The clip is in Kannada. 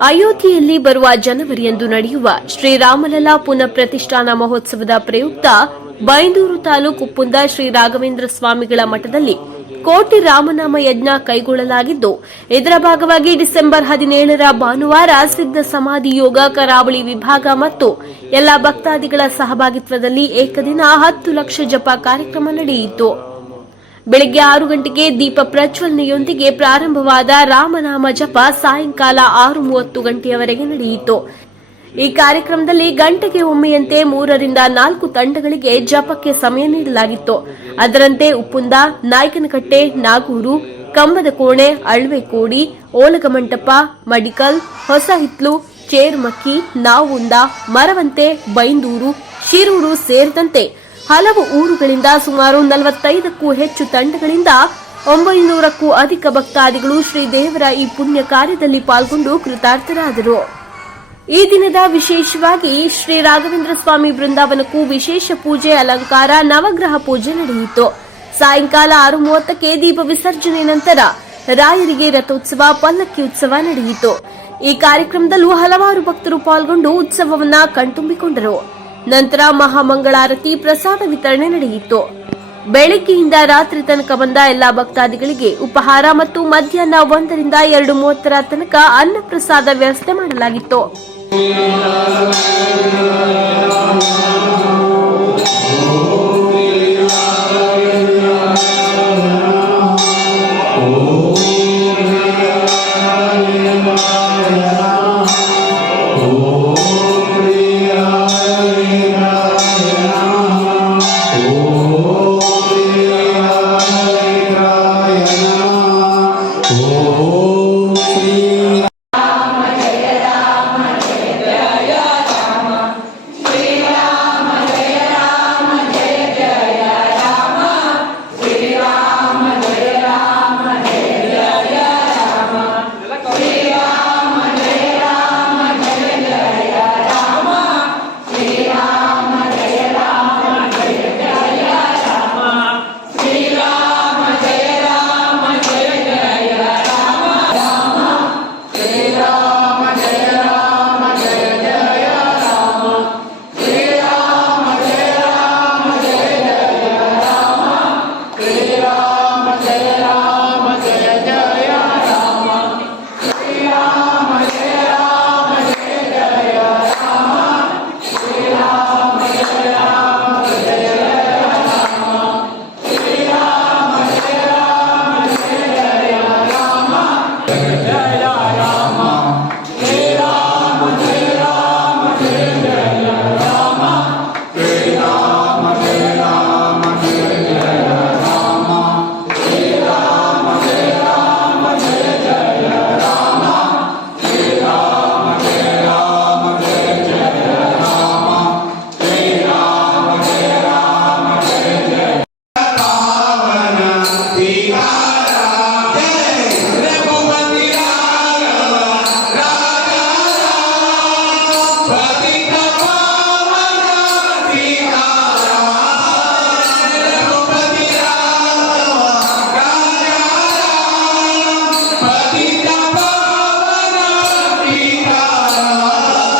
ಅಯೋಧ್ಯೆಯಲ್ಲಿ ಬರುವ ಜನವರಿಯಂದು ನಡೆಯುವ ಶ್ರೀರಾಮಲಲಾ ಪುನಃ ಪ್ರತಿಷ್ಠಾನ ಮಹೋತ್ಸವದ ಪ್ರಯುಕ್ತ ಬೈಂದೂರು ತಾಲೂಕು ಪುಂದ ಶ್ರೀ ರಾಘವೇಂದ್ರ ಸ್ವಾಮಿಗಳ ಮಠದಲ್ಲಿ ಕೋಟಿ ರಾಮನಾಮ ಯಜ್ಞ ಕೈಗೊಳ್ಳಲಾಗಿದ್ದು, ಇದರ ಭಾಗವಾಗಿ ಡಿಸೆಂಬರ್ ಹದಿನೇಳರ ಭಾನುವಾರ ಸಿದ್ಧ ಸಮಾಧಿ ಯೋಗ ಕರಾವಳಿ ವಿಭಾಗ ಮತ್ತು ಎಲ್ಲ ಭಕ್ತಾದಿಗಳ ಸಹಭಾಗಿತ್ವದಲ್ಲಿ ಏಕದಿನ ಹತ್ತು ಲಕ್ಷ ಜಪ ಕಾರ್ಯಕ್ರಮ ನಡೆಯಿತು. ಬೆಳಗ್ಗೆ ಆರು ಗಂಟೆಗೆ ದೀಪ ಪ್ರಜ್ವಲನೆಯೊಂದಿಗೆ ಪ್ರಾರಂಭವಾದ ರಾಮನಾಮ ಜಪ ಸಾಯಂಕಾಲ ಆರು ಮೂವತ್ತು ಗಂಟೆಯವರೆಗೆ ನಡೆಯಿತು. ಈ ಕಾರ್ಯಕ್ರಮದಲ್ಲಿ ಗಂಟೆಗೆ ಒಮ್ಮೆಯಂತೆ ಮೂರರಿಂದ ನಾಲ್ಕು ತಂಡಗಳಿಗೆ ಜಪಕ್ಕೆ ಸಮಯ ನೀಡಲಾಗಿತ್ತು. ಅದರಂತೆ ಉಪ್ಪುಂದ, ನಾಯಕನಕಟ್ಟೆ, ನಾಗೂರು, ಕಂಬದ ಕೋಣೆ, ಅಳ್ವೆಕೋಡಿ ಓಲಗಮಂಟಪ ಮಡಿಕಲ್ ಹೊಸ ಹಿತ್ಲು ಚೇರ್ಮಕ್ಕಿ, ನಾವುಂದ, ಮರವಂತೆ, ಬೈಂದೂರು, ಶಿರೂರು ಸೇರಿದಂತೆ ಹಲವು ಊರುಗಳಿಂದ ಸುಮಾರು ನಲವತ್ತೈದಕ್ಕೂ ಹೆಚ್ಚು ತಂಡಗಳಿಂದ ಒಂಬೈನೂರಕ್ಕೂ ಅಧಿಕ ಭಕ್ತಾದಿಗಳು ಶ್ರೀ ದೇವರ ಈ ಪುಣ್ಯ ಕಾರ್ಯದಲ್ಲಿ ಪಾಲ್ಗೊಂಡು ಕೃತಾರ್ಥರಾದರು. ಈ ದಿನದ ವಿಶೇಷವಾಗಿ ಶ್ರೀ ರಾಘವೇಂದ್ರ ಸ್ವಾಮಿ ಬೃಂದಾವನಕ್ಕೂ ವಿಶೇಷ ಪೂಜೆ, ಅಲಂಕಾರ, ನವಗ್ರಹ ಪೂಜೆ ನಡೆಯಿತು. ಸಾಯಂಕಾಲ ಆರು ಮೂವತ್ತಕ್ಕೆ ದೀಪ ವಿಸರ್ಜನೆ ನಂತರ ರಾಯರಿಗೆ ರಥೋತ್ಸವ, ಪಲ್ಲಕ್ಕಿ ಉತ್ಸವ ನಡೆಯಿತು. ಈ ಕಾರ್ಯಕ್ರಮದಲ್ಲೂ ಹಲವಾರು ಭಕ್ತರು ಪಾಲ್ಗೊಂಡು ಉತ್ಸವವನ್ನ ಕಣ್ತುಂಬಿಕೊಂಡರು. ನಂತರ ಮಹಾಮಂಗಳಾರತಿ ಪ್ರಸಾದ ವಿತರಣೆ ನಡೆಯಿತು. ಬೆಳಗ್ಗೆಯಿಂದ ರಾತ್ರಿ ತನಕ ಬಂದ ಎಲ್ಲಾ ಭಕ್ತಾದಿಗಳಿಗೆ ಉಪಹಾರ ಮತ್ತು ಮಧ್ಯಾಹ್ನ ಒಂದರಿಂದ ಎರಡು ಮೂವತ್ತರ ತನಕ ಅನ್ನ ಪ್ರಸಾದ ವ್ಯವಸ್ಥೆ ಮಾಡಲಾಗಿತ್ತು.